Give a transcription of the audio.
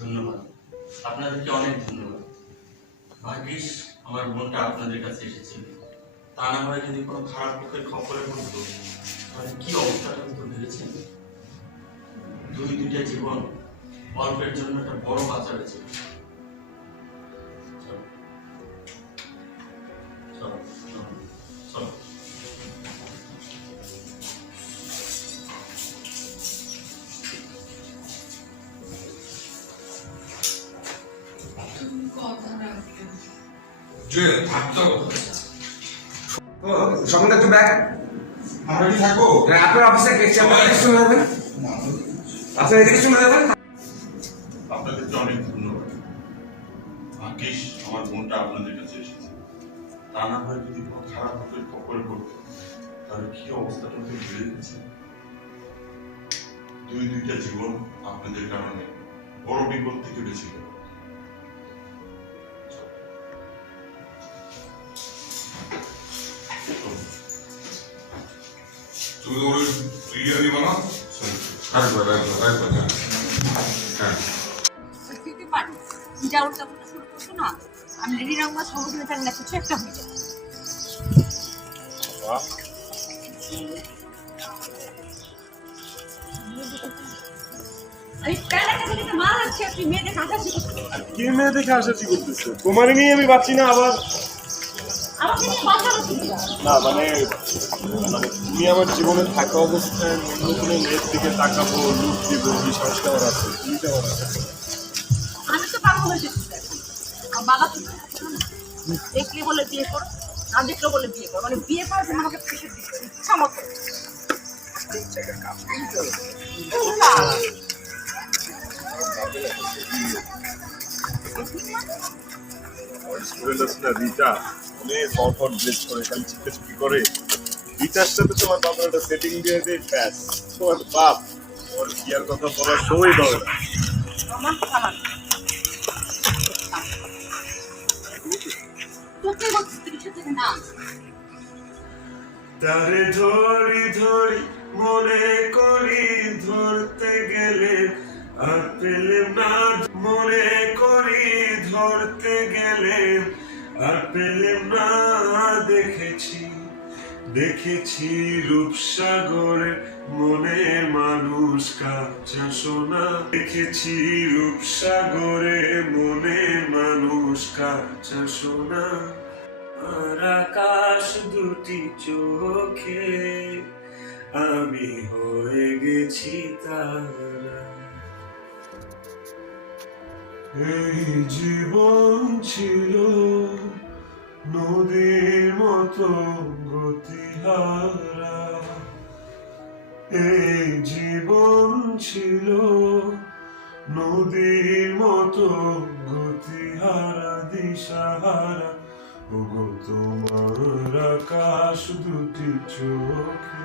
ধন্যবাদ, আপনাদেরকে অনেক ধন্যবাদ। ভাগ্যিস আমার বোনটা আপনাদের কাছে এসেছিল, তা না হয় যদি কোনো খারাপ লোকের খবরে পড়তো তাহলে কি অবস্থাটা হতো ভেবেছেন? দুইটা জীবন অল্পের জন্য একটা বড় বাচ্চা হয়েছিল। চলো চলো চলো চলো। সকলে একটু ব্যাগ আমরা কি থাকবো? আপনার অফিসে চেম্বারে শুনে যাবেন, আপনার এদিকে শুনে যাবেন। আপনাদেরকে অনেক ধন্যবাদ। ভাগ্যিস আমার বোনটা আপনাদের কাছে এসেছে, তা না হয় যদি কোনো খারাপ লোকের খবরে পড়তো তাহলে কি অবস্থাটা হতে ভেবে গেছে। দুইটা জীবন আপনাদের কারণে বড় বিপদ থেকে বেঁচে গেল। তুমি ওর ইয়ে দিবা না? একবার হ্যাঁ। আমি রেডি রাখবো, সমস্যা জানি না, কিছু একটা হয়ে যাবে। কি মেয়ে দেখে হাসাহাসি করতেছো? তোমার নিয়ে আমি বাঁচি না আবার? না মানে তুমি আমার জীবনে থাকা অবস্থায় অন্য কোনো মেয়ের দিকে তাকাবো, লুক দিব, এই সাহসটা আমার আছে। তুমি কেমন আছো? আমি তো পাগল হয়ে যেতে চাই। বাবা দেখলে বলে বিয়ে করো, না দেখলে বলে বিয়ে করো, মানে বিয়ে করার জন্য আমাকে প্রেশার দিচ্ছে ইচ্ছা মতো। স্টুডেন্ট আছে না রিতা, অনেক হট হট ড্রেস করে, খালি চিপি করে। রিতার সাথে তোমার বাবার একটা সেটিং দিয়ে দেয়, ব্যাস তোমার বাপ ওর বিয়ার কথা বলার সময় পাবে না। আমার খাবার তোকে বলছিস তুই সাথে না। তারে ধরি ধরি মনে করি, ধরতে গেলে আর পেলেম না, মনে করি ধরতে গেলে আর পেলেম না। দেখেছি দেখেছি রূপসাগরে মনে মানুষ কাঁচা সোনা, দেখেছি রূপসাগরে মনে মানুষ কাঁচা সোনা। আর আকাশ দুটি চোখে আমি হয়ে গেছি তারা। এই জীবন ছিল নদীর মতো গতিহারা, এই জীবন ছিল নদীর মতো গতিহারা, দিশাহারা। ওগো তোমার আকাশ দুটি চোখে